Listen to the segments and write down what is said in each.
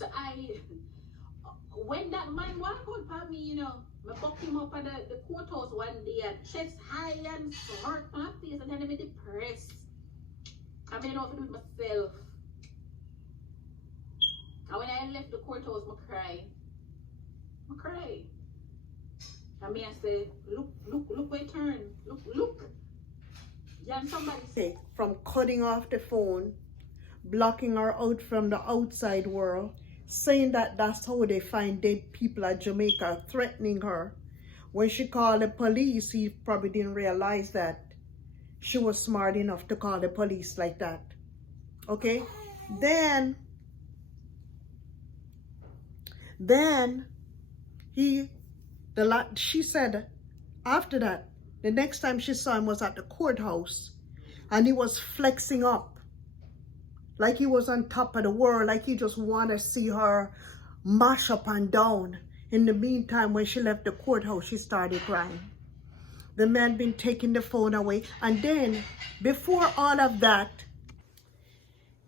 So when that man walk out for me, I buck him up at the courthouse one day, and chest high and smirk on my face, and then I'm depressed. I mean, I know what to do with myself. And when I left the courthouse, I cry. I cry. I mean, I say, look where it turn. Look. Yeah, and somebody say, from cutting off the phone, blocking her out from the outside world, saying that that's how they find dead people at Jamaica, threatening her. When she called the police, he probably didn't realize that she was smart enough to call the police like that. Okay? Then she said after that, the next time she saw him was at the courthouse, and he was flexing up like he was on top of the world, like he just wanted to see her mash up and down. In the meantime, when she left the courthouse, she started crying. The man been taking the phone away. And then, before all of that,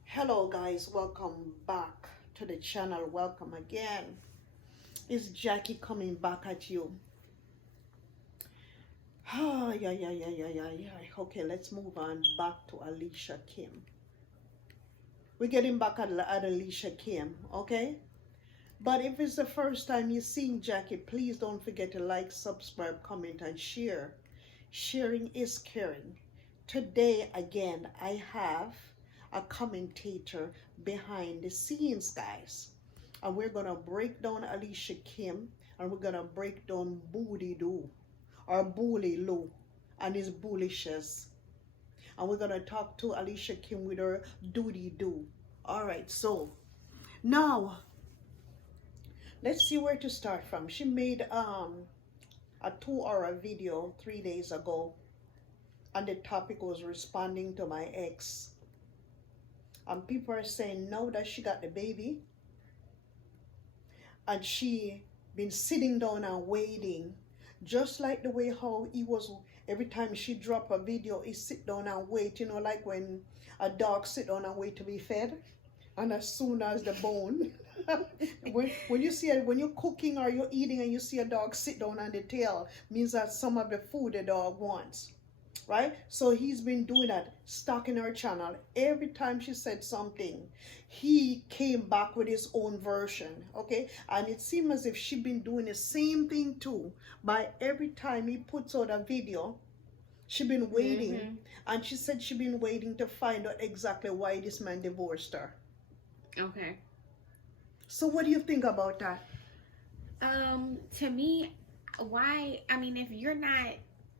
hello guys, welcome back to the channel. Welcome again. It's Jackie coming back at you. Oh, yeah. Okay, let's move on back to Alicia Kim. We're getting back at Alicia Kim, okay? But if it's the first time you're seeing Jackie, please don't forget to like, subscribe, comment, and share. Sharing is caring. Today, again, I have a commentator behind the scenes, guys. And we're going to break down Alicia Kim, and we're going to break down Booty Doo, or Bully Lou, and his bullishness. And we're going to talk to Alicia Kim with her doody do. All right, so now let's see where to start from. She made a 2-hour video 3 days ago, and the topic was responding to my ex. And people are saying now that she got the baby, and she been sitting down and waiting, just like the way how he was. Every time she drop a video, he sit down and wait, like when a dog sit down and wait to be fed. And as soon as the bone, when you're cooking or you're eating and you see a dog sit down on the tail, means that some of the food the dog wants, right? So he's been doing that, stalking her channel. Every time she said something, he came back with his own version, okay? And it seems as if she been doing the same thing too. By every time he puts out a video, she been waiting. And she said she been waiting to find out exactly why this man divorced her. Okay. So what do you think about that? To me, if you're not,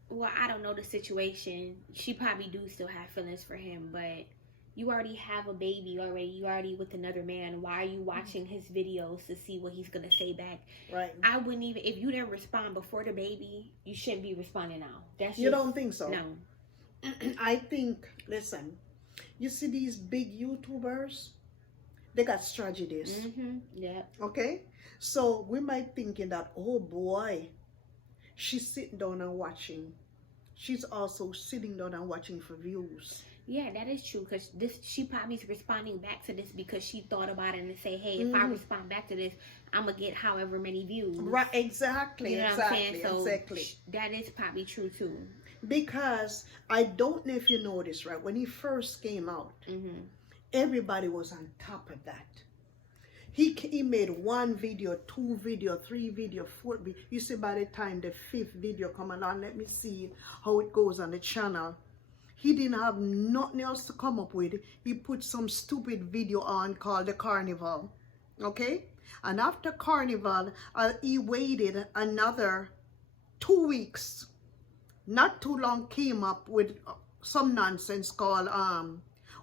well, I don't know the situation. She probably do still have feelings for him, but you already have a baby already. You already with another man. Why are you watching his videos to see what he's going to say back? Right. I wouldn't even, if you didn't respond before the baby, you shouldn't be responding now. You don't think so? No. I think, listen, you see these big YouTubers, they got strategies. Yeah. Okay? So we might thinking that, oh boy, she's sitting down and watching. She's also sitting down and watching for views. Yeah, that is true, because she probably is responding back to this because she thought about it and say, hey, if I respond back to this, I'm going to get however many views. Right, exactly. You know what I'm saying? So exactly. That is probably true too. Because I don't know if you noticed, right, when he first came out, everybody was on top of that. He made 1 video, 2 video, 3 video, 4 video. You see, by the time the 5th video come along, let me see how it goes on the channel. He didn't have nothing else to come up with. He put some stupid video on called The Carnival. Okay? And after Carnival, he waited another 2 weeks. Not too long, came up with some nonsense called,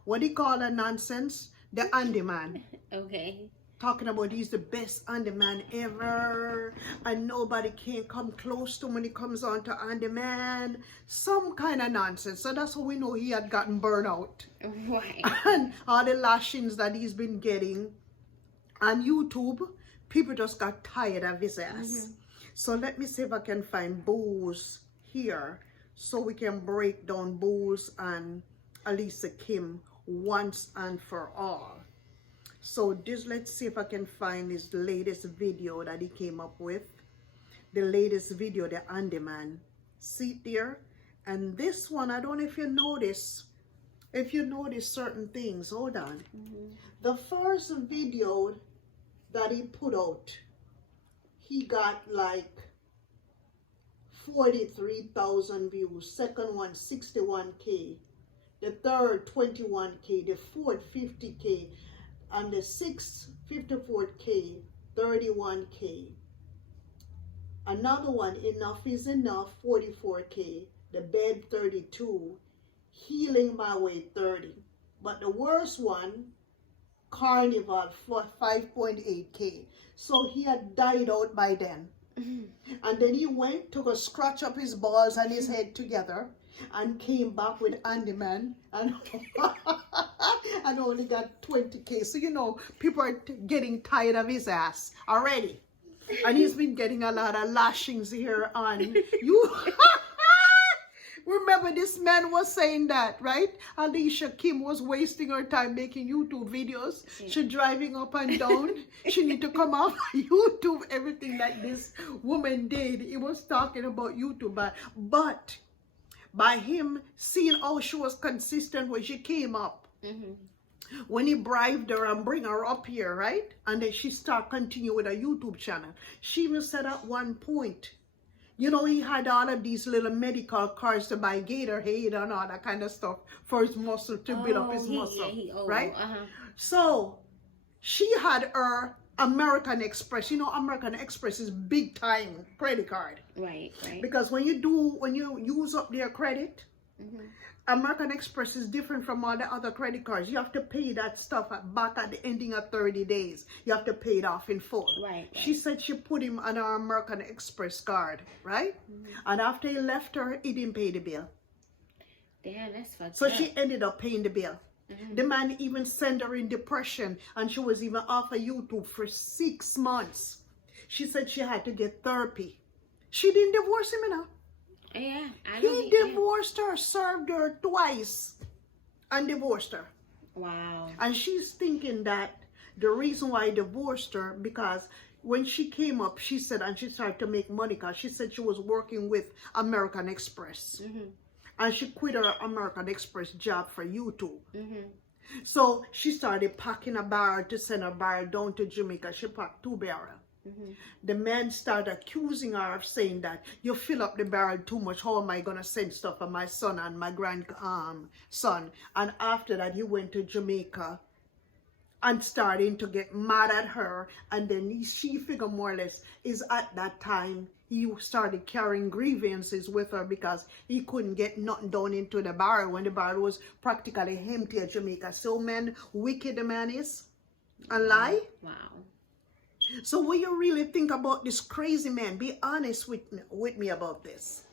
what do you call that nonsense? The Andy Man. Okay. Talking about he's the best Andy Man ever, and nobody can come close to him when he comes on to Andy Man. Some kind of nonsense. So that's how we know he had gotten burned out. Right. And all the lashings that he's been getting on YouTube, people just got tired of his ass. So let me see if I can find Boo's here, so we can break down Boo's and Alicia Kim once and for all. So this, let's see if I can find his latest video that he came up with. The latest video, the on-demand. See it there? And this one, I don't know if you notice. If you notice certain things, hold on. The first video that he put out, he got like 43,000 views. Second one, 61K. The third, 21K. The fourth, 50K. And the sixth, 54K, 31K. Another one, Enough is Enough, 44K. The Bed, 32. Healing My Way, 30. But the worst one, Carnival, for 5.8K. So he had died out by then. And then he went, took a scratch up his balls and his head together and came back with on-demand and, and only got 20K. So, you know, people are getting tired of his ass already. And he's been getting a lot of lashings here on you. Remember, this man was saying that, right? Alicia Kim was wasting her time making YouTube videos. She driving up and down. She need to come off YouTube. Everything that this woman did, he was talking about YouTube. But by him seeing how she was consistent when she came up, when he bribed her and bring her up here, right? And then she start continue with a YouTube channel. She even said at one point, you know, he had all of these little medical cards to buy Gatorade and all that kind of stuff for his muscle, to build up his muscle, right? So she had her American Express. You know, American Express is big time credit card. Right. Because when you use up their credit, American Express is different from all the other credit cards. You have to pay that stuff back at the ending of 30 days. You have to pay it off in full. Right. She said she put him on our American Express card, right? And after he left her, he didn't pay the bill. Damn, that's fucked up. So she ended up paying the bill. The man even sent her in depression, and she was even off of YouTube for 6 months. She said she had to get therapy. She didn't divorce him, you know. Yeah, I know. He divorced her, served her twice, and divorced her. Wow. And she's thinking that the reason why he divorced her, because when she came up, she said, and she started to make money, because she said she was working with American Express. And she quit her American Express job for YouTube. So she started packing a barrel to send a barrel down to Jamaica. She packed 2 barrels. The man started accusing her of saying that you fill up the barrel too much. How am I going to send stuff for my son and my grandson? And after that, he went to Jamaica and starting to get mad at her. And then she figured more or less is at that time he started carrying grievances with her because he couldn't get nothing down into the barrel when the barrel was practically empty at Jamaica. So man, wicked the man is. A lie? Wow. So what you really think about this crazy man? Be honest with me about this.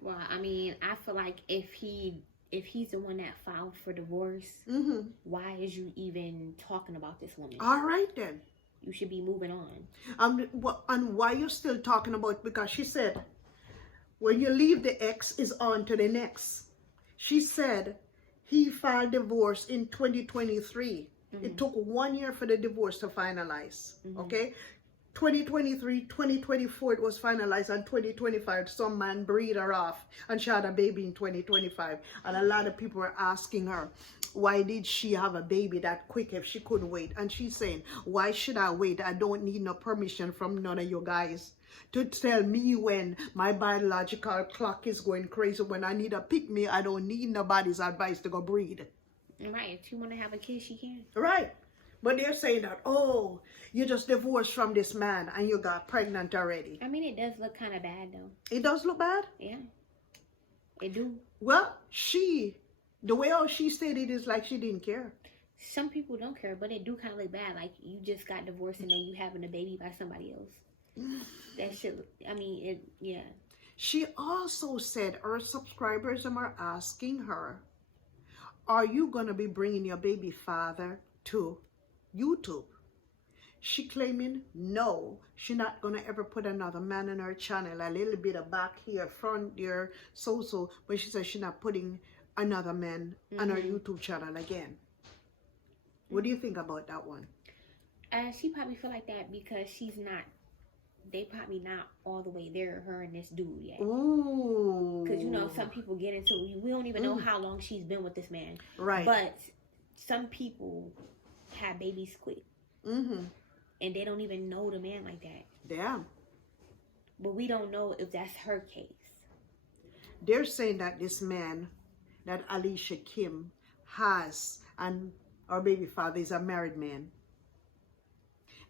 Well, I mean, I feel like if he's the one that filed for divorce, why is you even talking about this woman? All right then. You should be moving on. And why you're still talking about? Because she said, when you leave the ex, is on to the next. She said he filed divorce in 2023. It took 1 year for the divorce to finalize. Okay, 2023, 2024 it was finalized, and 2025 some man breed her off and she had a baby in 2025. And a lot of people were asking her, why did she have a baby that quick if she couldn't wait? And she's saying, why should I wait? I don't need no permission from none of you guys to tell me when my biological clock is going crazy. When I need a pick me, I don't need nobody's advice to go breed. Right, if you want to have a kid, she can. Right. But they're saying that, oh, you just divorced from this man and you got pregnant already. I mean, it does look kind of bad, though. It does look bad? Yeah. It do. Well, the way how she said it is like she didn't care. Some people don't care, but it do kind of look bad. Like, you just got divorced and then you having a baby by somebody else. That shit, I mean, yeah. She also said her subscribers are asking her, are you going to be bringing your baby father to YouTube? She claiming no, she not going to ever put another man on her channel. A little bit of back here, front there, so. But she said she not putting another man on her YouTube channel again. What do you think about that one? She probably feel like that because they probably not all the way there, her and this dude yet. Ooh. Because, you know, some people get into it. We don't even know how long she's been with this man. Right. But some people have babies quick. And they don't even know the man like that. Damn. But we don't know if that's her case. They're saying that this man, that Alicia Kim has, and our baby father is a married man.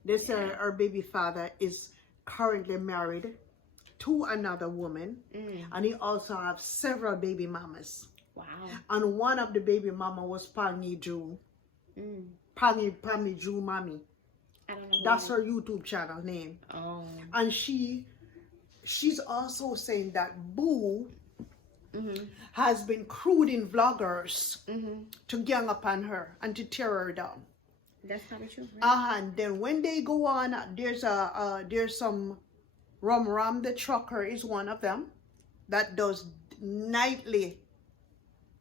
They say our baby father is currently married to another woman, and he also has several baby mamas. Wow. And one of the baby mama was Pangy Jew. Pangy Jew Mommy. I don't know. That's her YouTube channel name. Oh. And she's also saying that Boo has been cruding vloggers to gang upon her and to tear her down. That's probably true. Right? And then when they go on, there's some Rum the trucker is one of them that does nightly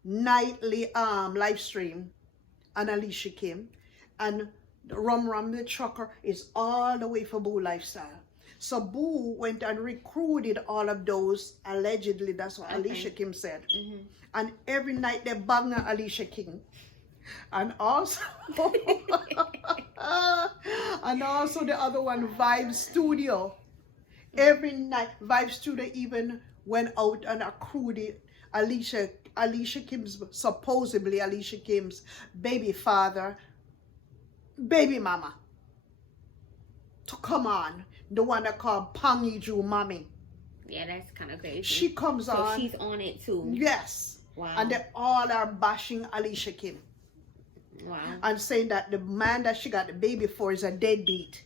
live stream on Alicia Kim, and Rum the trucker is all the way for Boo Lifestyle. So Boo went and recruited all of those, allegedly, that's what Alicia Kim said. And every night they bang Alicia Kim. And also, and also the other one, Vibe Studio. Every night, Vibe Studio even went out and recruited Alicia Kim's, supposedly Alicia Kim's baby father, baby mama, to come on. The one that called Pangy Jew Mommy. Yeah, that's kind of crazy. She comes on. So she's on it too. Yes. Wow. And they all are bashing Alicia Kim. Wow. And saying that the man that she got the baby for is a deadbeat.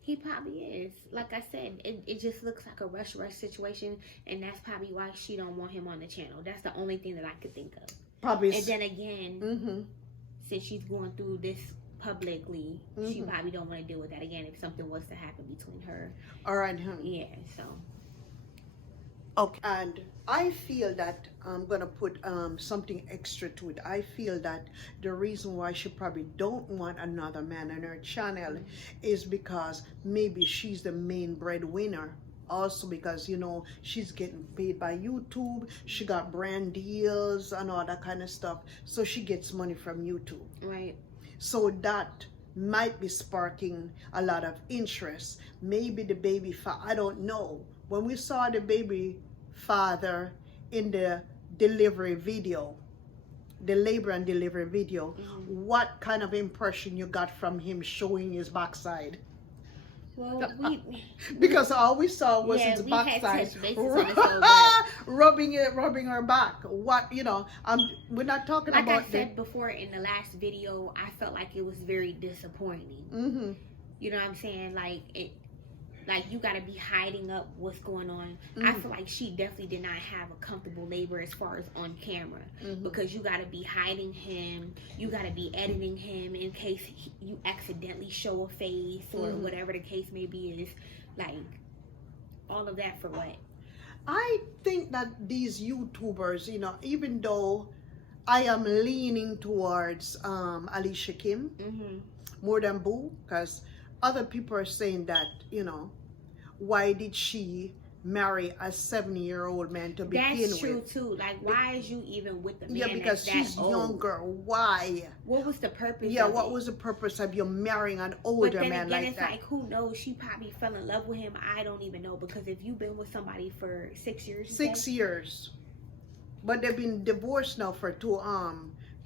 He probably is. Like I said, it just looks like a rush situation, and that's probably why she don't want him on the channel. That's the only thing that I could think of. Probably. And then again, since she's going through this publicly, she probably don't want to deal with that again if something was to happen between her. All right. Yeah, so. Okay. And I feel that I'm going to put something extra to it. I feel that the reason why she probably don't want another man on her channel is because maybe she's the main breadwinner. Also because, you know, she's getting paid by YouTube. She got brand deals and all that kind of stuff. So she gets money from YouTube. Right. So that might be sparking a lot of interest. Maybe the baby father, I don't know. When we saw the baby father in the delivery video, the labor and delivery video, what kind of impression you got from him showing his backside? Well, because all we saw was his backside, rubbing her back. What, you know, we're not talking like about. Like I said before in the last video, I felt like it was very disappointing. You know what I'm saying? Like you gotta be hiding up what's going on. I feel like she definitely did not have a comfortable labor as far as on camera, because you gotta be hiding him, you gotta be editing him in case you accidentally show a face or whatever the case may be. Is like all of that for what? I think that these YouTubers, you know, even though I am leaning towards Alicia Kim more than Boo, because other people are saying that, you know, why did she marry a 70-year-old man to begin with? That's true too. Like, why is you even with the man? Yeah, because she's younger. Why? What was the purpose? Yeah, what was the purpose of you marrying an older man like that? But then again, it's like, who knows? She probably fell in love with him. I don't even know, because if you've been with somebody for 6 years, 6 years, but they've been divorced now for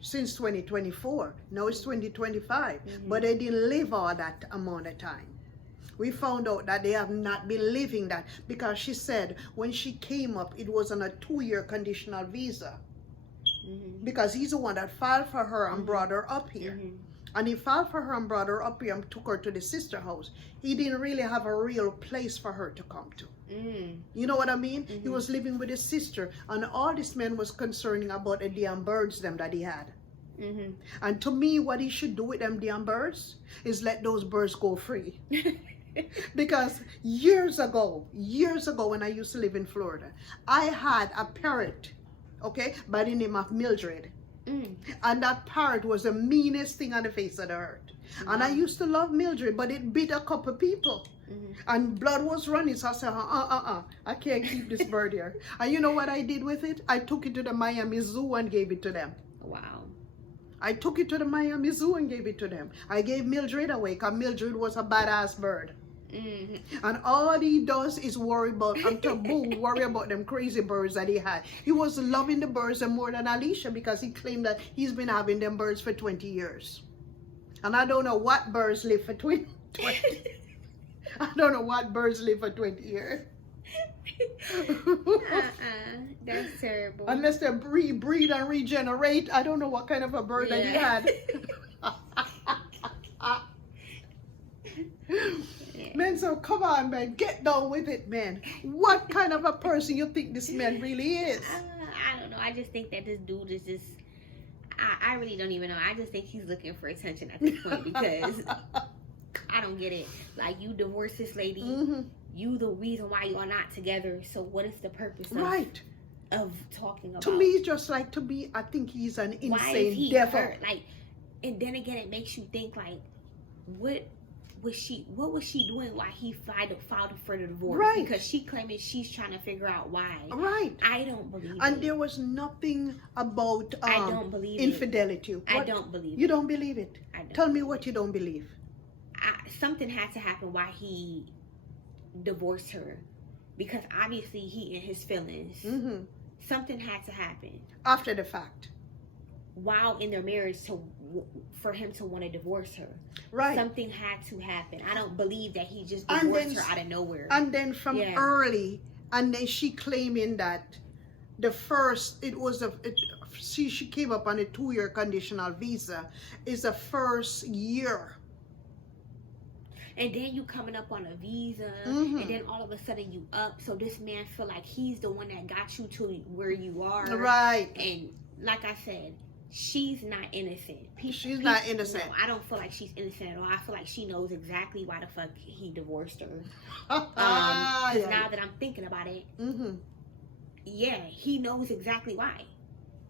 since 2024. Now it's 2025, but they didn't live all that amount of time. We found out that they have not been living that, because she said when she came up, it was on a 2-year conditional visa, because he's the one that filed for her and brought her up here. And he filed for her and brought her up here and took her to the sister house. He didn't really have a real place for her to come to. You know what I mean? He was living with his sister, and all this man was concerning about the damn birds them that he had. And to me, what he should do with them damn birds is let those birds go free. Because years ago when I used to live in Florida, I had a parrot, okay, by the name of Mildred. And that parrot was the meanest thing on the face of the earth. And I used to love Mildred, but it bit a couple people. And blood was running, so I said, I can't keep this bird here. And you know what I did with it? I took it to the Miami Zoo and gave it to them. Wow. I took it to the Miami Zoo and gave it to them. I gave Mildred away because Mildred was a badass bird. And all he does is worry about, worry about them crazy birds that he had. He was loving the birds more than Alicia because he claimed that he's been having them birds for 20 years. And I don't know what birds live for 20. I don't know what birds live for 20 years. That's terrible. Unless they breed and regenerate. I don't know what kind of a bird that he had. Man, so come on, man. Get down with it, man. What kind of a person you think this man really is? I don't know. I just think that this dude is just... I really don't even know. I just think he's looking for attention at this point because I don't get it. Like, you divorced this lady. You the reason why you are not together. So what is the purpose of talking about? To me, it's just like I think he's an insane devil. Hurt? Like, and then again, it makes you think like, what was she doing while he filed for the divorce? Right. Because she claiming she's trying to figure out why. Right. I don't believe it. And there was nothing about I don't believe infidelity. I don't believe You don't believe it? I don't. Tell me what you don't believe. Something had to happen why he divorced her. Because obviously he in his feelings. Something had to happen. After the fact. While in their marriage for him to want to divorce her. Right. Something had to happen. I don't believe that he just divorced her out of nowhere. And then from early, and then she claiming that the first, she came up on a 2-year conditional visa, is the first year. And then you coming up on a visa, and then all of a sudden you up. So this man feel like he's the one that got you to where you are. Right. And like I said, she's not innocent. She's not innocent. No, I don't feel like she's innocent at all. I feel like she knows exactly why the fuck he divorced her. Because now that I'm thinking about it, yeah, he knows exactly why.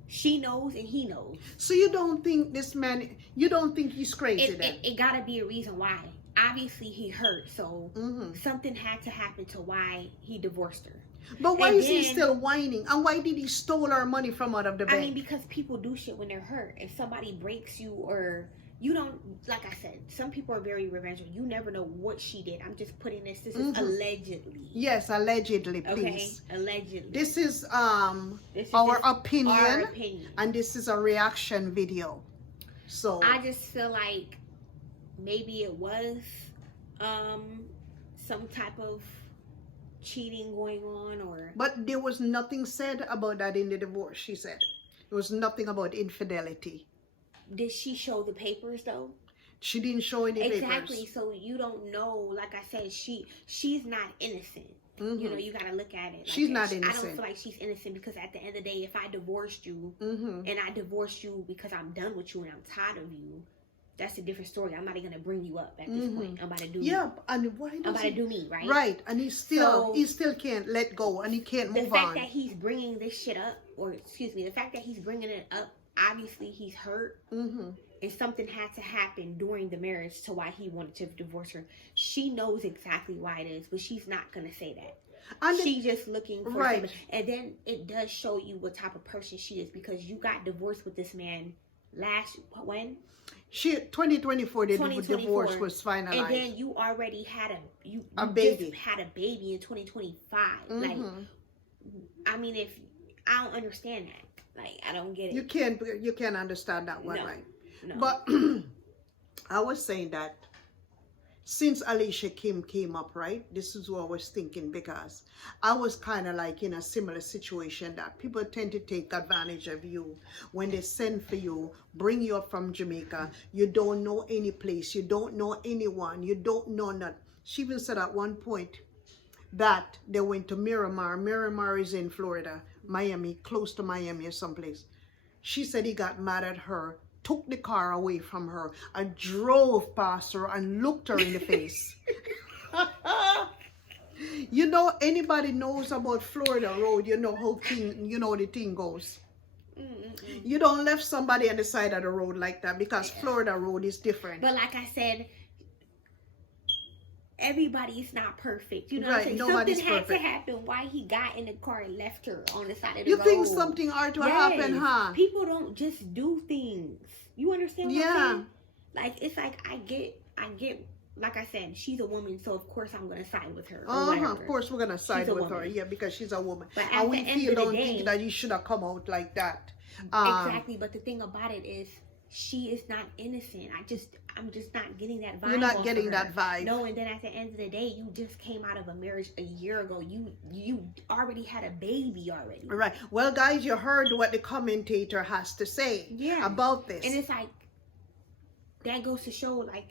She knows and he knows. So you don't think this man, you don't think he's crazy then? It gotta be a reason why. Obviously he hurt, so something had to happen to why he divorced her. But why is he still whining? And why did he stole our money from out of the bank? I mean, because people do shit when they're hurt. If somebody breaks you or you don't, like I said, some people are very revengeful. You never know what she did. I'm just putting this is allegedly. Yes, allegedly, please. Okay, allegedly. This is our opinion. And this is a reaction video. So I just feel like maybe it was some type of cheating going on, or but there was nothing said about that in the divorce. She said there was nothing about infidelity. Did she show the papers though? She didn't show any papers. Exactly. So you don't know. Like I said, she's not innocent. You know, you gotta look at it. Like, she's not innocent. I don't feel like she's innocent because at the end of the day, if I divorced you and I divorced you because I'm done with you and I'm tired of you, that's a different story. I'm not gonna bring you up at this point. I'm about to do and why I'm about to do me, right? Right, and he still can't let go, and he can't move on. The fact that he's bringing this shit up, or excuse me, the fact that he's bringing it up, obviously he's hurt, and something had to happen during the marriage to why he wanted to divorce her. She knows exactly why it is, but she's not gonna say that. And she's just looking for something. And then it does show you what type of person she is, because you got divorced with this man when? 2024, the divorce was finalized. And then you already had a baby. Just had a baby in 2025. Like, I mean, if I don't understand that, like, I don't get it. You can't understand that one, right? No. But I was saying that since Alicia Kim came up, right? This is what I was thinking, because I was kind of like in a similar situation that people tend to take advantage of you when they send for you, bring you up from Jamaica. You don't know any place. You don't know anyone. You don't know nothing. She even said at one point that they went to Miramar. Miramar is in Florida, Miami, close to Miami or someplace. She said he got mad at her, took the car away from her, and drove past her and looked her in the face. You know, anybody knows about Florida Road, you know how the thing goes. You don't left somebody on the side of the road like that, because Yeah. Florida road is different. But like I said, everybody's not perfect. You know Right, what I'm saying? nobody's Something had perfect. to happen why he got in the car and left her on the side of the You road. think something ought to happen, huh? People don't just do things. You understand what I'm saying? Like, it's like, I get, like I said, she's a woman, so of course I'm gonna side with her. Of course we're gonna side She's a with her, woman. yeah, because she's a woman. But at And the we end feel of the don't day, think that he should have come out like that. exactly. But the thing about it is, she is not innocent. I'm just not getting that vibe. You're not off getting of her. that vibe. No, and then at the end of the day, you just came out of a marriage a year ago. You already had a baby already. Right. Well, guys, you heard what the commentator has to say about this. And it's like, that goes to show, like,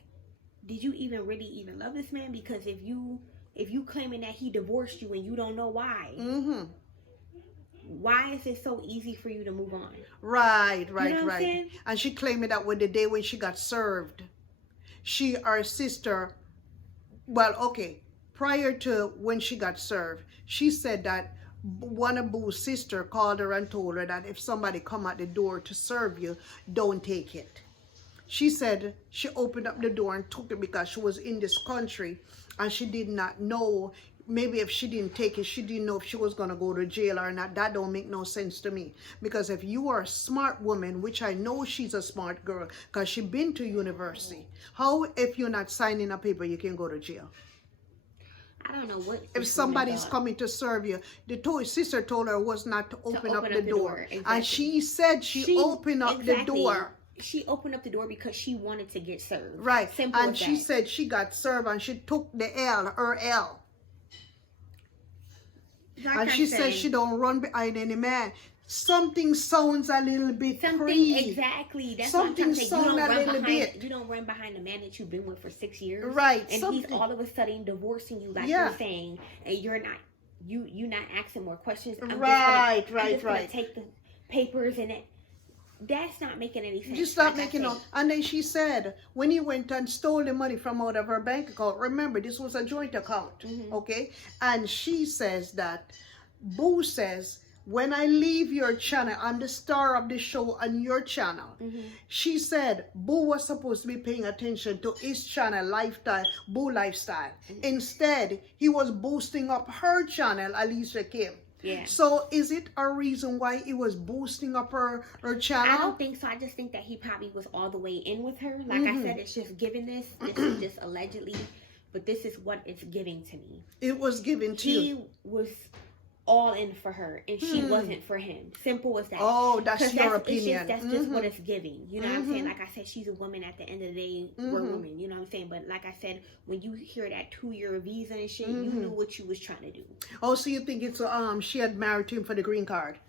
did you even really love this man? Because if you claiming that he divorced you and you don't know why, why is it so easy for you to move on? Right. You know what I'm saying? And she claimed that with the day when she got served, her sister, well, okay, prior to when she got served, she said that one of Boo's sister called her and told her that if somebody come at the door to serve you, don't take it. She said she opened up the door and took it because she was in this country and she did not know. Maybe if she didn't take it, she didn't know if she was going to go to jail or not. That don't make no sense to me. Because if you are a smart woman, which I know she's a smart girl because she been to university, how if you're not signing a paper, you can go to jail? I don't know what. If somebody's coming to serve you, the sister told her was not to open up the door. Exactly. And she said she opened up the door. She opened up the door because she wanted to get served. Right. Simple and as she that. said she got served and she took her L. Like and she said she don't run behind any man. Something sounds a little bit Exactly. That's something what I'm trying to say. sounds a little bit. You don't run behind the man that you've been with for 6 years. Right. And he's all of a sudden divorcing you, like you're saying, and you're not asking more questions. I'm just gonna take the papers and it. That's not making any sense. Just not making no. And then she said, when he went and stole the money from out of her bank account, remember, this was a joint account, okay? And she says that, Boo says, when I leave your channel, I'm the star of the show on your channel. She said, Boo was supposed to be paying attention to his channel, Boo Lifestyle. Instead, he was boosting up her channel, Alicia Kim. Yeah. So is it a reason why he was boosting up her channel? I don't think so. I just think that he probably was all the way in with her. Like I said, it's just giving this. This is just allegedly, but this is what it's giving to me. It was given to you. He was all in for her, and she wasn't for him. Simple as that. Oh, that's your opinion. That's just what it's giving. You know what I'm saying? Like I said, she's a woman. At the end of the day, we're women. You know what I'm saying? But like I said, when you hear that 2-year visa and shit, you knew what you was trying to do. Oh, so you think it's she had married him for the green card?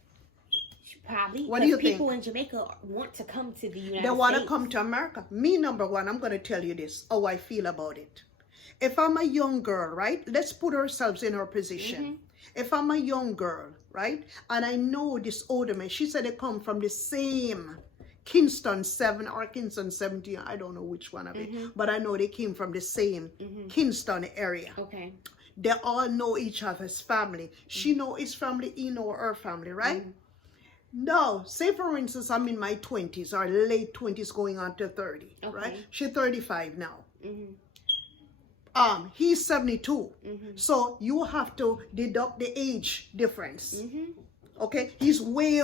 Probably. What do you think? People in Jamaica want to come to the United States. They want to come to America. Me, number one, I'm going to tell you this, how I feel about it. If I'm a young girl, right? Let's put ourselves in her position. If I'm a young girl, right? And I know this older man, she said they come from the same Kingston 7 or Kingston 17. I don't know which one of it. But I know they came from the same Kingston area. Okay. They all know each other's family. She know his family, he know her family, right? Now, say for instance, I'm in my 20s or late 20s going on to 30, right? She's 35 now. He's 72. So you have to deduct the age difference. Okay? He's way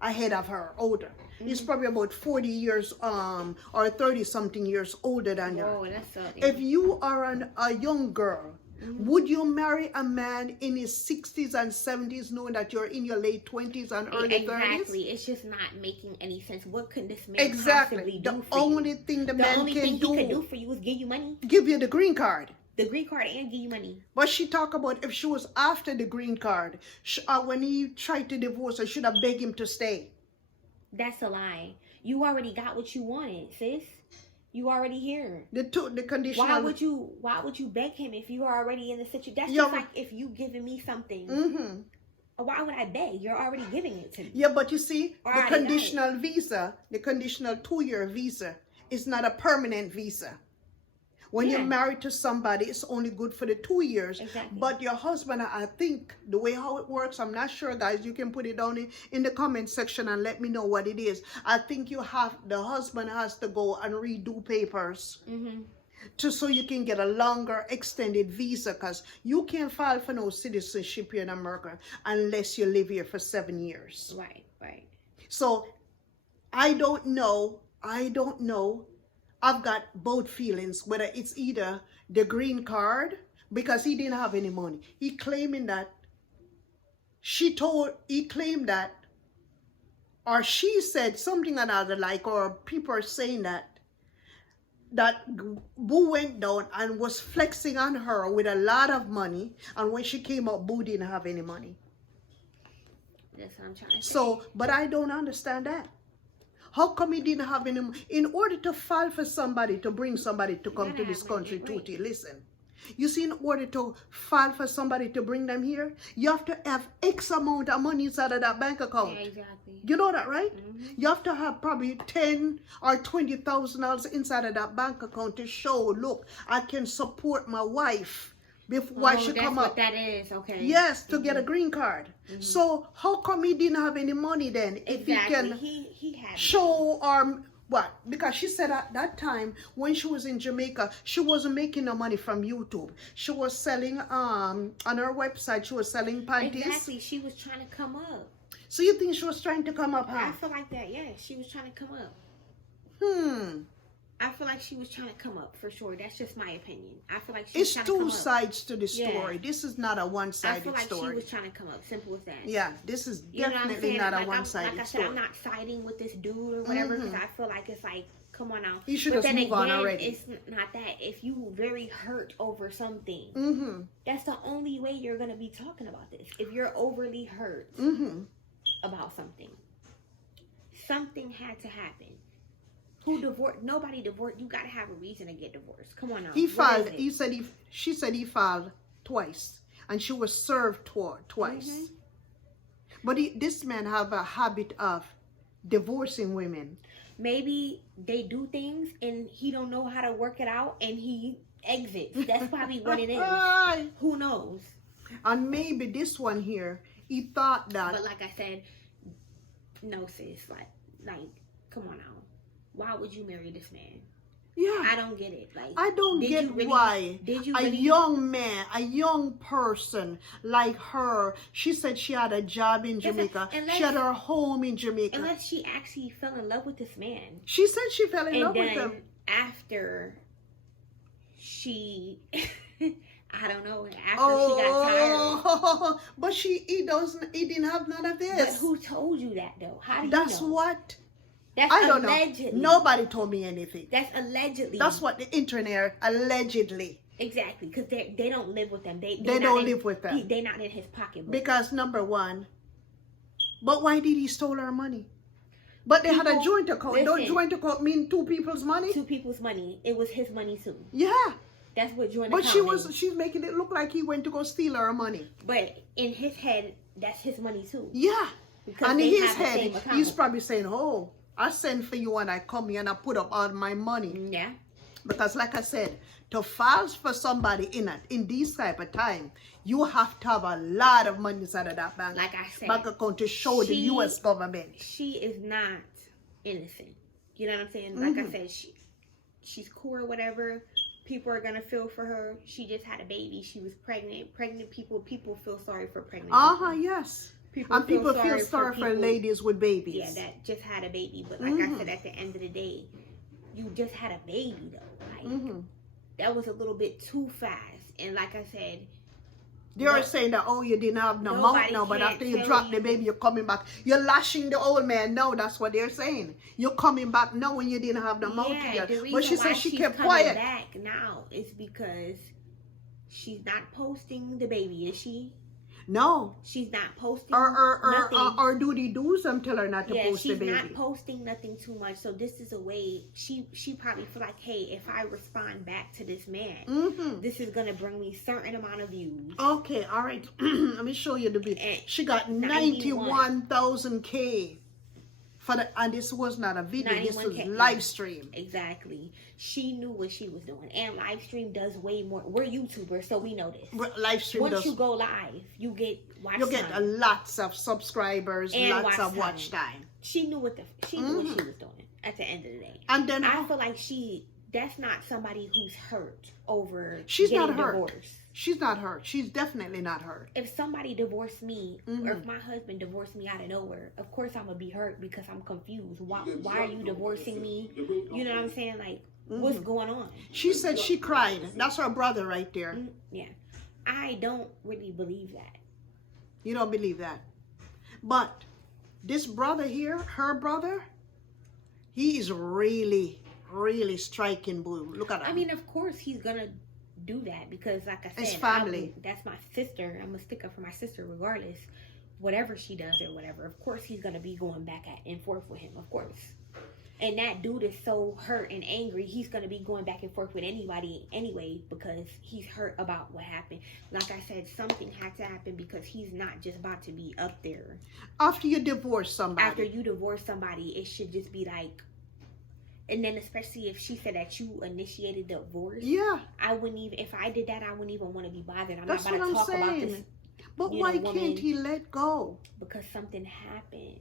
ahead of her, older. He's probably about 40 years or 30 something years older than her. Oh, that's so. If you are a young girl, would you marry a man in his 60s and 70s knowing that you're in your late 20s and early 30s? Exactly. It's just not making any sense. What could this man possibly do for you? The only thing the man only thing he can do for you is give you money. Give you the green card. The green card and give you money. But she talked about if she was after the green card, when he tried to divorce her, should have begged him to stay. That's a lie. You already got what you wanted, sis. You already here. The conditional. Why would you beg him if you are already in the situation? That's just like if you giving me something. Why would I beg? You're already giving it to me. Yeah, but you see, the conditional visa, the conditional 2-year visa is not a permanent visa. When Yeah. you're married to somebody, it's only good for the 2 years. Exactly. But your husband, I think the way how it works, I'm not sure, guys. You can put it down in the comment section and let me know what it is. I think the husband has to go and redo papers. Mm-hmm. So you can get a longer extended visa, because you can't file for no citizenship here in America unless you live here for 7 years. Right, right. So I don't know. I've got both feelings, whether it's either the green card, because he didn't have any money. He claimed that, or she said something another like, or people are saying that Boo went down and was flexing on her with a lot of money, and when she came up, Boo didn't have any money. That's what I'm trying to say. So, but I don't understand that. How come he didn't have any money? In order to file for somebody, to bring somebody to come to this country, Tuti, listen. You see, in order to file for somebody to bring them here, you have to have X amount of money inside of that bank account. Yeah, exactly. You know that, right? Mm-hmm. You have to have probably $10,000 or $20,000 inside of that bank account to show, look, I can support my wife before she come up. That's what that is, okay. Yes, to get a green card. Mm-hmm. So how come he didn't have any money then? If he can he had show what? Because she said at that time when she was in Jamaica, she wasn't making no money from YouTube. She was selling on her website. She was selling panties. Exactly. She was trying to come up. So you think she was trying to come up, huh? I feel like that. Yeah, she was trying to come up. I feel like she was trying to come up for sure. That's just my opinion. I feel like she was trying to come up. It's two sides to the story. Yeah. This is not a one-sided I feel like story. she was trying to come up. Simple as that. Yeah, this is You know what I'm definitely saying? not Like a one-sided like I story. said, I'm not siding with this dude or whatever, because I feel like it's like, come on now. You should But just then move on again, already. it's not that. If you very hurt over something, that's the only way you're going to be talking about this. If you're overly hurt about something, something had to happen. Who divorced? Nobody divorced. You got to have a reason to get divorced. Come on now. He What filed. is it? She said he filed twice, and she was served twice. But this man have a habit of divorcing women. Maybe they do things and he don't know how to work it out, and he exits. That's probably what it is. Who knows? And maybe this one here, he thought that. But like I said, no sis, like, come on now. Why would you marry this man? Yeah, I don't get it. Like, I don't get why a young man, a young person like her, she said she had a job in Jamaica. She had her home in Jamaica. Unless she actually fell in love with this man. She said she fell in love with him. And then after she, I don't know, after she got tired. But he didn't have none of this. But who told you that though? How do you That's know? what. That's I don't allegedly. know. Nobody told me anything. That's allegedly. That's what the internet allegedly. Exactly, because they don't live with them. They don't live with them. They're not in his pocketbook. Because number one, but why did he stole her money? But they had a joint account. Don't joint account mean two people's money? Two people's money. It was his money too. Yeah. That's what joint but account is. She's making it look like he went to go steal her money. But in his head, that's his money too. Yeah. Because and in they his have the head, same account. he's probably saying, oh, I send for you and I come here and I put up all my money. Yeah. Because like I said, to file for somebody in this type of time, you have to have a lot of money inside of that bank, like I said, bank account to show the U.S. government. She is not innocent. You know what I'm saying? Like I said, she's cool or whatever. People are going to feel for her. She just had a baby. She was pregnant. Pregnant people feel sorry for pregnant people. Yes. People feel sorry for ladies with babies. Yeah, that just had a baby. But like I said, at the end of the day, you just had a baby though. Like that was a little bit too fast. And like I said, they're saying that, oh, you didn't have no mouth now, but after you drop the baby, you're coming back. You're lashing the old man. No, that's what they're saying. You're coming back now when you didn't have the mouth yet. But she said she kept quiet. Back now is because she's not posting the baby, is she? No. She's not posting nothing. Or do the dudes tell her not to post the baby? She's not posting nothing too much. So this is a way she probably feel like, hey, if I respond back to this man, this is gonna bring me certain amount of views. Okay, all right. Let me show you the video. She got 91,000 K And this was not a video, this was can't- live stream. Exactly. She knew what she was doing. And live stream does way more. We're YouTubers, so we know this. Live stream Once does. you go live, you get watch You get time. lots of subscribers, And lots of watch time. time. She knew what she knew what she was doing at the end of the day. And then I feel like that's not somebody who's hurt over she's getting not hurt. divorced. She's not hurt. She's definitely not hurt. If somebody divorced me, or if my husband divorced me out of nowhere, of course I'm gonna be hurt because I'm confused. Why are you divorcing me? You know what I'm saying? Like, what's going on? She said she cried. That's her brother right there. Yeah, I don't really believe that. You don't believe that. But this brother here, her brother, he is really, really striking blue. Look at him. I mean, of course he's gonna do that because, like I said, His family. That's my sister. I'm gonna stick up for my sister regardless, whatever she does or whatever. Of course he's gonna be going back and forth with him, of course. And that dude is so hurt and angry, he's gonna be going back and forth with anybody anyway because he's hurt about what happened. Like I said, something had to happen because he's not just about to be up there. After you divorce somebody. After you divorce somebody, it should just be like. And then especially if she said that you initiated the divorce. Yeah. I wouldn't even, if I did that, I wouldn't even want to be bothered. I'm That's not about to talk about this. But why can't he let go? Because something happened.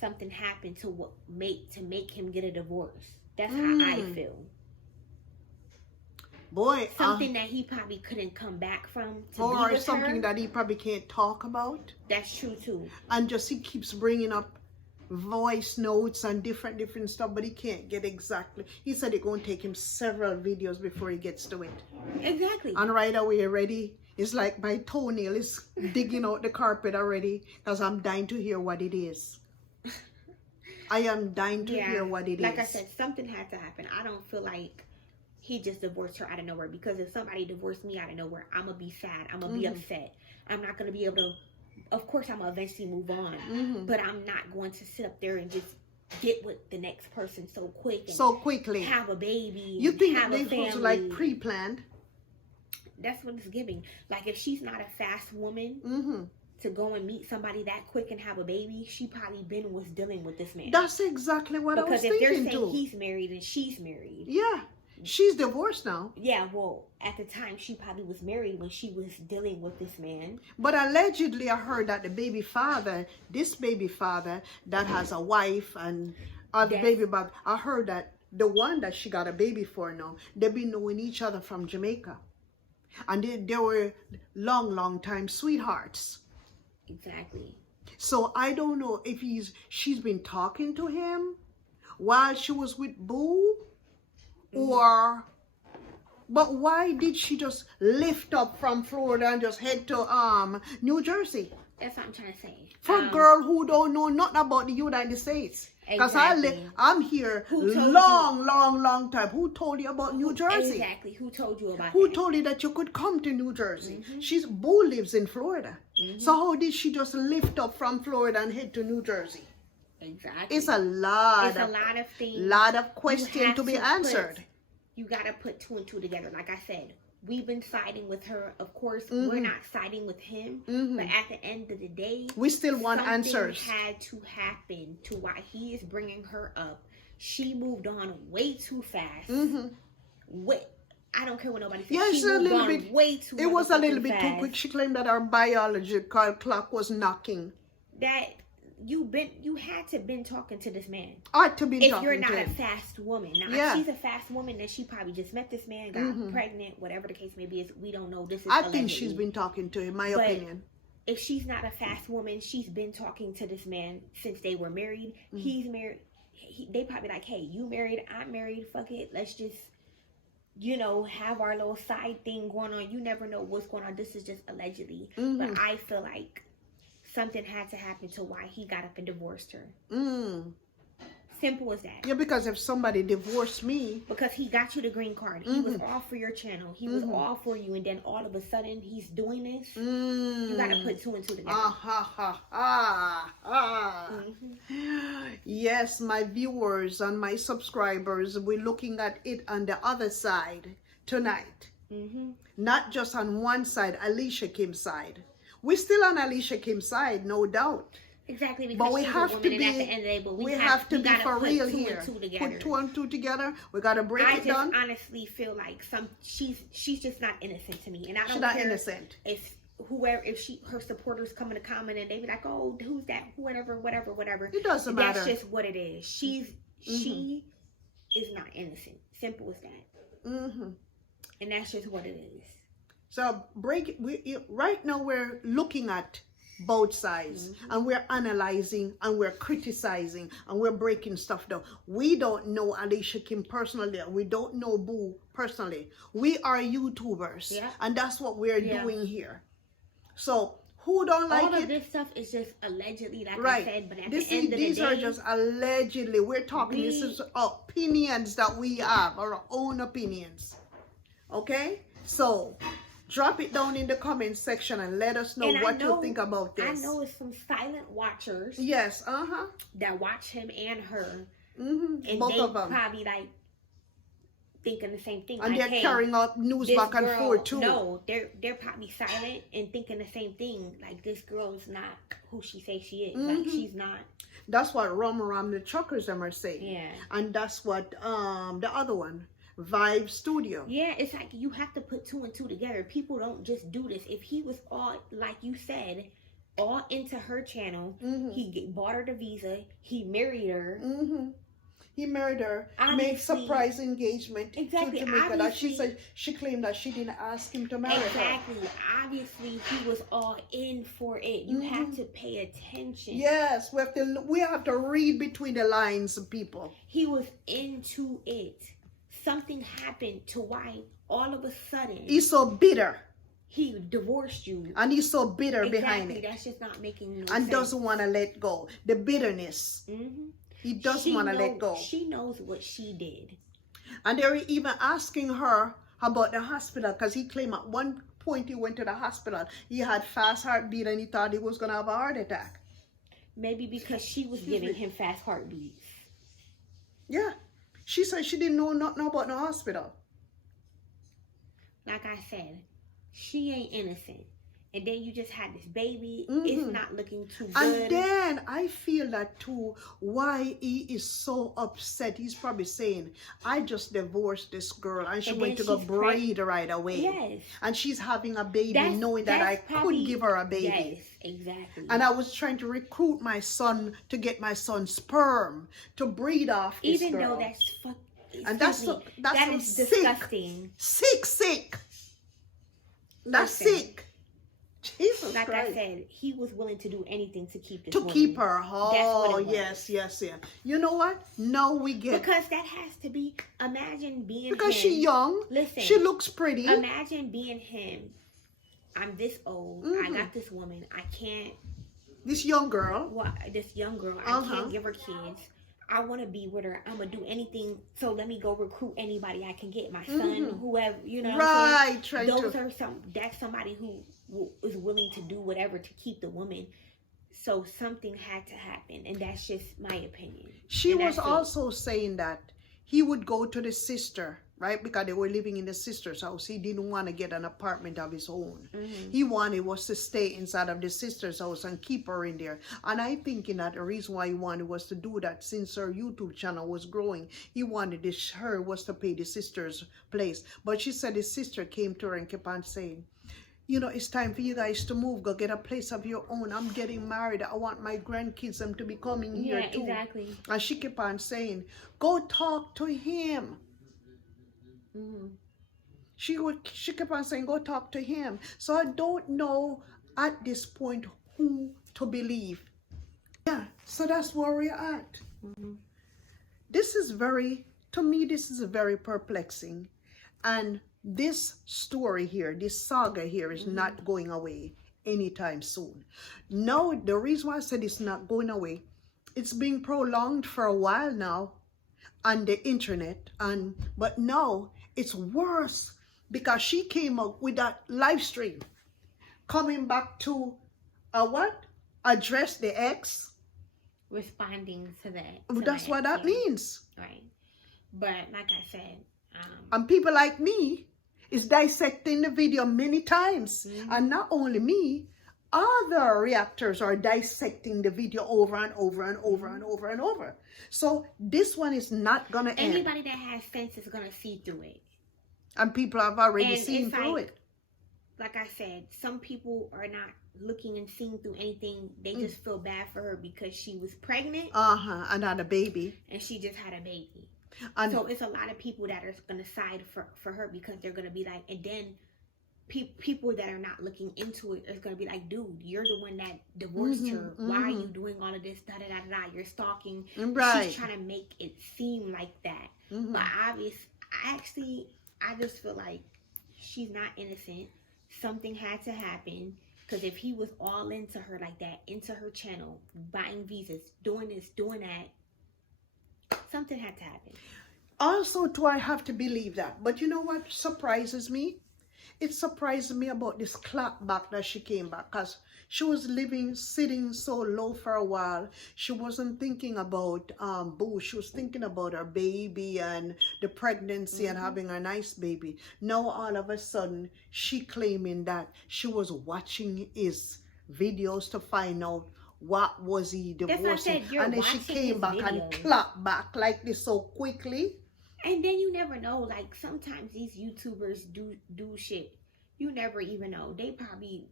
Something happened to make him get a divorce. That's how I feel. Boy, something that he probably couldn't come back from to or be with something her. that he probably can't talk about. That's true too. And just he keeps bringing up voice notes and different stuff, but he can't get exactly. He said it's going to take him several videos before he gets to it. Exactly. And right away already, it's like my toenail is digging out the carpet already because I'm dying to hear what it is. I am dying to hear what it is. Like I said, something had to happen. I don't feel like he just divorced her out of nowhere, because if somebody divorced me out of nowhere, I'm going to be sad. I'm going to be upset. I'm not going to be able to, of course, I'm going to eventually move on, but I'm not going to sit up there and just get with the next person so quick and so quickly have a baby. You think have they a family. was like pre-planned? That's what it's giving. Like, if she's not a fast woman to go and meet somebody that quick and have a baby, she probably was dealing with this man. That's exactly what I was thinking too. Because if they're saying he's married and she's married. Yeah. She's divorced now. Yeah, well, at the time, she probably was married when she was dealing with this man. But allegedly, I heard that the baby father, this baby father that has a wife and other baby, but I heard that the one that she got a baby for now, they've been knowing each other from Jamaica. And they were long time sweethearts. Exactly. So I don't know if she's been talking to him while she was with Boo. Or, but why did she just lift up from Florida and just head to New Jersey? That's what I'm trying to say. For a girl who don't know nothing about the United States. Because I'm here long time. Who told you about New Jersey? Exactly. Who told you about Who that? told you that you could come to New Jersey? Boo lives in Florida. So how did she just lift up from Florida and head to New Jersey? Exactly. It's a lot of things. Lot of questions to be answered. You got to put two and two together. Like I said, we've been siding with her. Of course, we're not siding with him. But at the end of the day, we still want answers. Something had to happen to why he is bringing her up. She moved on way too fast. I don't care what nobody says. Yes, she moved on way too It was a little bit fast. too quick. She claimed that our biological clock was knocking. That you had to been talking to this man. Ought to be if talking you're not to a him. fast woman. Now, if she's a fast woman, then she probably just met this man, got pregnant, whatever the case may be. We don't know. This is I allegedly. think she's been talking to him, my opinion. If she's not a fast woman, she's been talking to this man since they were married. He's married. They probably like, hey, you married, I'm married. Fuck it. Let's just, have our little side thing going on. You never know what's going on. This is just allegedly. But I feel like something had to happen to why he got up and divorced her. Simple as that. Yeah, because if somebody divorced me. Because he got you the green card. He was all for your channel. He was all for you. And then all of a sudden, he's doing this. You got to put two and two together. Yes, my viewers and my subscribers, we're looking at it on the other side tonight. Not just on one side, Alicia Kim's side. We're still on Alicia Kim's side, no doubt. Exactly, because But we she's have a to woman, be. and at the end of the day, but We have to be gotta for put real two here. and two together. Put 2 and 2 together. We gotta break I it just down. honestly feel like she's just not innocent to me, and I don't She's not care innocent. if her supporters come in the comment and they be like, oh, who's that, whatever. It doesn't matter. That's just what it is. She is not innocent. Simple as that. And that's just what it is. So right now we're looking at both sides, and we're analyzing and we're criticizing and we're breaking stuff down. We don't know Alicia Kim personally. We don't know Boo personally. We are YouTubers, and that's what we're doing here. So who don't like it? All of this stuff is just allegedly, like right. I said, but at the end of the day, these are just allegedly. We're talking. This is opinions that we have, our own opinions. Okay, so drop it down in the comment section and let us know what you think about this. I know it's some silent watchers. Yes, that watch him and her. And both of them probably like thinking the same thing. And like, they're carrying out news back and forth too. No, they're probably silent and thinking the same thing. Like, this girl is not who she says she is. Like, she's not. That's what Ram the truckers them are saying. Yeah. And that's what the other one, Vibe Studio. Yeah, it's like you have to put 2 and 2 together. People don't just do this. If he was all, like you said, all into her channel, he bought her the visa, he married her. He married her, Obviously, made surprise engagement to Jamaica. That she said she claimed that she didn't ask him to marry her. Exactly. Obviously, he was all in for it. You have to pay attention. Yes, we have to read between the lines, people. He was into it. Something happened to why all of a sudden he's so bitter. He divorced you. And he's so bitter behind it. That's just not making no sense. And doesn't want to let go. The bitterness. He doesn't want to let go. She knows what she did. And they were even asking her about the hospital, because he claimed at one point he went to the hospital. He had fast heartbeat and he thought he was going to have a heart attack. Maybe because she was giving him fast heartbeats. Yeah. She said she didn't know nothing about the hospital. Like I said, she ain't innocent. And then you just had this baby. It's not looking too good. And then I feel that too, why he is so upset. He's probably saying, I just divorced this girl and she went to go breed right away. Yes. And she's having a baby knowing that I could give her a baby. Yes, exactly. And I was trying to recruit my son to get my son's sperm to breed off this girl. Even though that's fucking... And that is disgusting. Sick. That's sick. Jesus like Christ. I said, he was willing to do anything to keep this woman. Keep her. Oh, yes. You know what? No, we get... Because that has to be... Imagine being because him. she's young. Listen. She looks pretty. Imagine being him. I'm this old. I got this woman. I can't... This young girl. This young girl. I can't give her kids. I want to be with her. I'm going to do anything. So let me go recruit anybody I can get. My son, whoever, you know. Right. That's somebody who is willing to do whatever to keep the woman. So something had to happen. And that's just my opinion. She was also saying that he would go to the sister, right? Because they were living in the sister's house. He didn't want to get an apartment of his own. He wanted was to stay inside of the sister's house and keep her in there. And I thinking that the reason why he wanted was to do that, since her YouTube channel was growing, he wanted her was to pay the sister's place. But she said his sister came to her and kept on saying, you know, it's time for you guys to move. Go get a place of your own. I'm getting married. I want my grandkids them to be coming here too. Exactly. And she kept on saying, go talk to him. She kept on saying, go talk to him. So I don't know at this point who to believe. Yeah, so that's where we're at. This is to me, this is very perplexing. And this story here, this saga here is not going away anytime soon. No, the reason why I said it's not going away, it's being prolonged for a while now on the internet, but now it's worse because she came up with that live stream coming back to address the ex, responding to that. That's what that means, right? But like I said, and people like me is dissecting the video many times, and not only me, other reactors are dissecting the video over and over and over and over and over. So this one is not gonna end. Anybody that has sense is gonna see through it. And people have already And seen it's through like- it. Like I said, some people are not looking and seeing through anything. They just feel bad for her because she was pregnant And had a baby. and she just had a baby. And So it's a lot of people that are going to side for her because they're going to be like, and then people that are not looking into it is going to be like, dude, you're the one that divorced her. Why are you doing all of this? Da da da da. You're stalking. right. She's trying to make it seem like that. But I just feel like she's not innocent. Something had to happen. Because if he was all into her like that, into her channel, buying visas, doing this, doing that, something had to happen. Also, too, I have to believe that. But you know what surprises me? It surprised me about this clap back that she came back. Because she was sitting so low for a while. She wasn't thinking about Boo. She was thinking about her baby and the pregnancy and having a nice baby. Now, all of a sudden, she claiming that she was watching his videos to find out what was he divorcing. And then she came back and clapped back like this so quickly. And then you never know. Like, sometimes these YouTubers do shit. You never even know. They probably...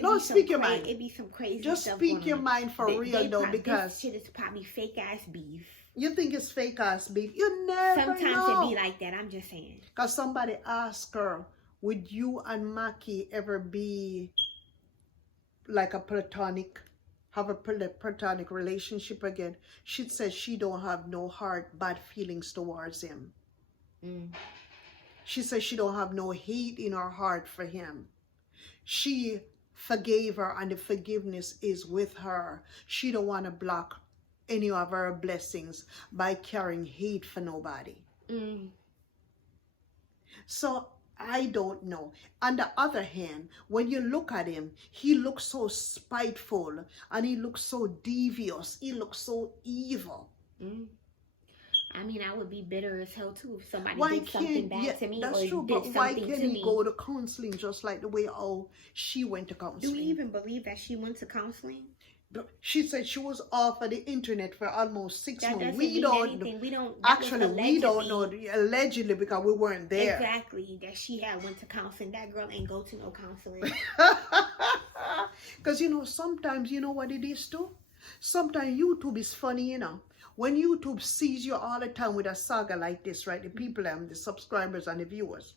No, speak your mind. It'd be some crazy Just stuff speak your mind for real though, because this shit is probably fake ass beef. You think it's fake ass beef? You never Sometimes know. it be like that. I'm just saying. Because somebody asked her, would you and Maki ever be like have a platonic relationship again? She said she don't have no bad feelings towards him. She said she don't have no hate in her heart for him. She forgave her and the forgiveness is with her. She don't want to block any of her blessings by carrying hate for nobody. So I don't know. On the other hand, when you look at him, he looks so spiteful and he looks so devious. He looks so evil. I mean, I would be bitter as hell too if somebody Why did something bad to me that's or true, did but something why to can't me. he go to counseling just like the way she went to counseling? Do we even believe that she went to counseling? She said she was off of the internet for almost 6 That months. doesn't We mean don't anything. We don't. actually. We don't know allegedly because we weren't there. Exactly, that she had went to counseling. That girl ain't go to no counseling. Because sometimes you know what it is too. Sometimes YouTube is funny, When YouTube sees you all the time with a saga like this, right? The people, the subscribers and the viewers.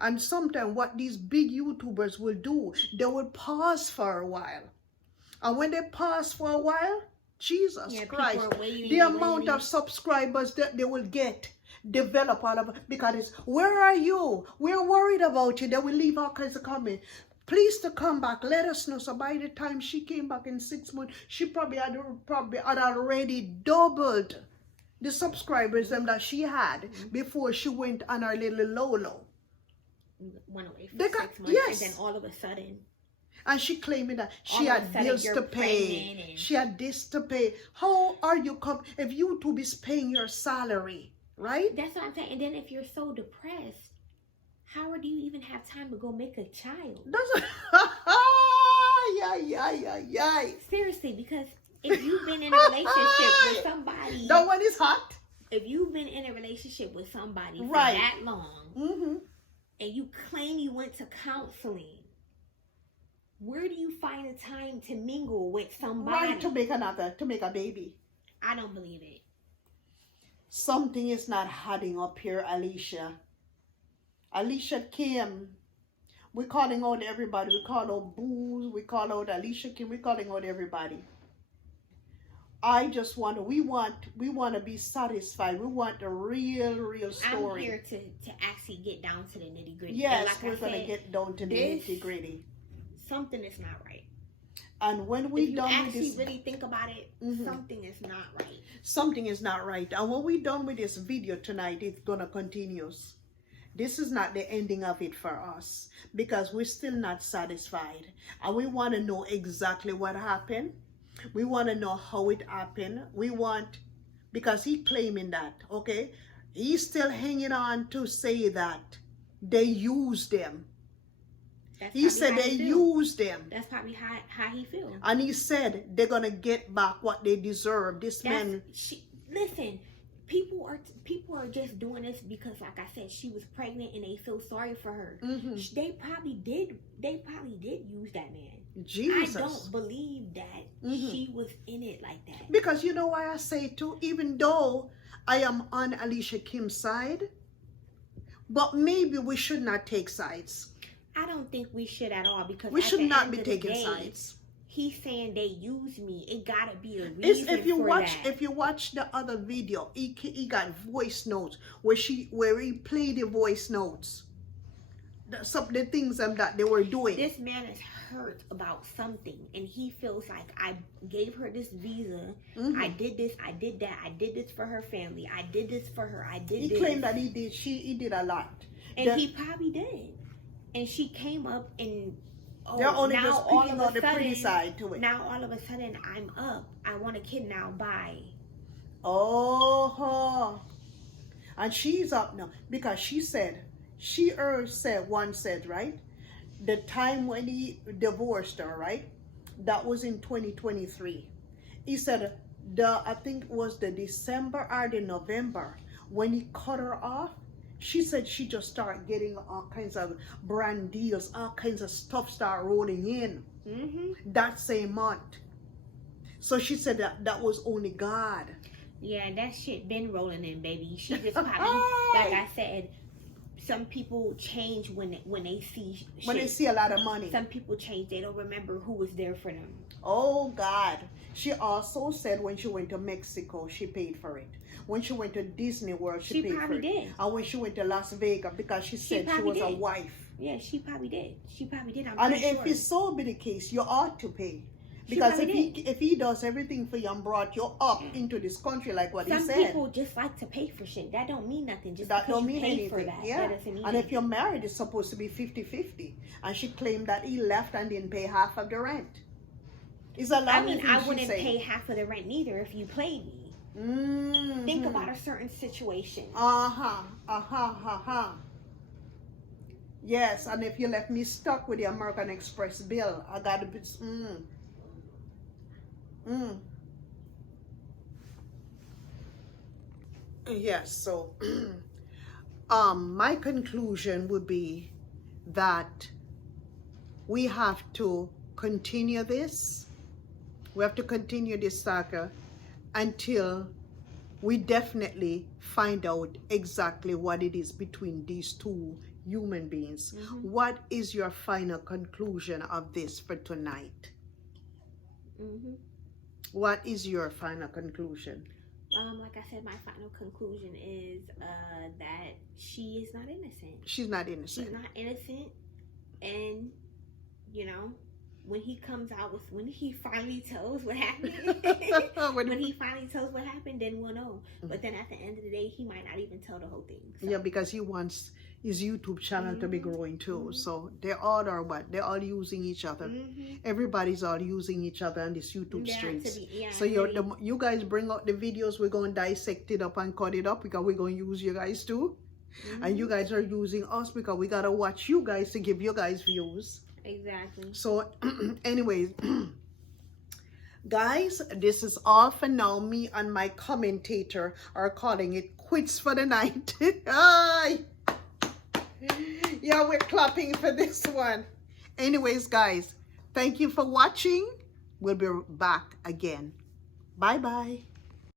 And sometimes what these big YouTubers will do, they will pause for a while. And when they pause for a while, Jesus Christ, the amount of subscribers that they will get, develop all of it. Because it's, where are you? We're worried about you. They will leave all kinds of comments. Please to come back. Let us know. So by the time she came back in 6 months, she probably had already doubled the subscribers that she had before she went on her little low. Went away for 6 months, and then all of a sudden. And she claiming that she had bills to pay. She had this to pay. How are you if YouTube is paying your salary, right? That's what I'm saying. And then if you're so depressed, how do you even have time to go make a child? Seriously, because if you've been in a relationship with somebody, that one is hot. If you've been in a relationship with somebody for right. that long, and you claim you went to counseling, where do you find the time to mingle with somebody? Right, to make a baby. I don't believe it. Something is not adding up here, Alicia. Alicia Kim. We're calling out everybody. We call out Boo. We call out Alicia Kim. We're calling out everybody. We want to be satisfied. We want the real story. I'm here to actually get down to the nitty gritty. Yes, we're going to get down to the nitty gritty. Something is not right. And when we done with this, really think about it, something is not right. Something is not right. And when we're done with this video tonight, it's going to continue. This is not the ending of it for us because we're still not satisfied. And we want to know exactly what happened. We want to know how it happened. Because he claiming that, okay? He's still hanging on to say that they used them. He said how they he feel. used them. That's probably how he feels. And he said they're gonna get back what they deserve. This man. Listen, people are just doing this because, like I said, she was pregnant and they feel sorry for her. They probably did use that man. Jesus. I don't believe that she was in it like that. Because you know why I say too, even though I am on Alicia Kim's side, but maybe we should not take sides. I don't think we should at all, because we should not be taking sides. He's saying they used me. It gotta be a reason if you for watch that. If you watch the other video, he got voice notes where he played the voice notes. Some of the things that they were doing. This man is hurt about something, and he feels like, I gave her this visa. I did this, I did that, I did this for her family, I did this for her, I did this. He claimed that he did a lot. And he probably did. And she came up and they're only now just all picking of on the pretty side to it. Now all of a sudden I'm up. I want a kid now. Bye. Oh, and she's up now because she said right, the time when he divorced her, right, that was in 2023. He said I think it was the December or the November when he cut her off. She said she just started getting all kinds of brand deals, all kinds of stuff start rolling in that same month. So she said that was only God. Yeah, that shit been rolling in, baby. She just probably, like I said, some people change when they see shit. When they see a lot of money. Some people change. They don't remember who was there for them. Oh, God. She also said when she went to Mexico, she paid for it. When she went to Disney World, she paid for it. Did. And when she went to Las Vegas, because she said she was a wife. Yeah, she probably did. She probably did. And if it's so be the case, you ought to pay. Because if he does everything for you and brought you up into this country like what he said. Some people just like to pay for shit. That don't mean nothing. Just that because don't you mean pay anything. for that. Yeah. That doesn't mean and if you're married, it's supposed to be 50-50. And she claimed that he left and didn't pay half of the rent. It's a lot I mean, I wouldn't pay half of the rent neither if you played me. Think about a certain situation. Yes, and if you left me stuck with the American Express bill, I gotta be. Yes, so my conclusion would be that we have to continue this. We have to continue this saga until we definitely find out exactly what it is between these two human beings. What is your final conclusion of this for tonight? What is your final conclusion? Like I said, my final conclusion is that she is not innocent. She's not innocent. She's not innocent, and you know, when he comes out with, when he finally tells what happened, when he finally tells what happened, then we'll know. But then at the end of the day, he might not even tell the whole thing. So. Yeah, because he wants his YouTube channel to be growing too. So they all are what? They're all using each other. Everybody's all using each other on this YouTube streets. So you guys bring out the videos, we're going to dissect it up and cut it up because we're going to use you guys too. And you guys are using us because we got to watch you guys to give you guys views. Exactly. So anyways, guys, this is all for now. Me and my commentator are calling it quits for the night. Yeah, we're clapping for this one. Anyways, guys, thank you for watching. We'll be back again. Bye-bye.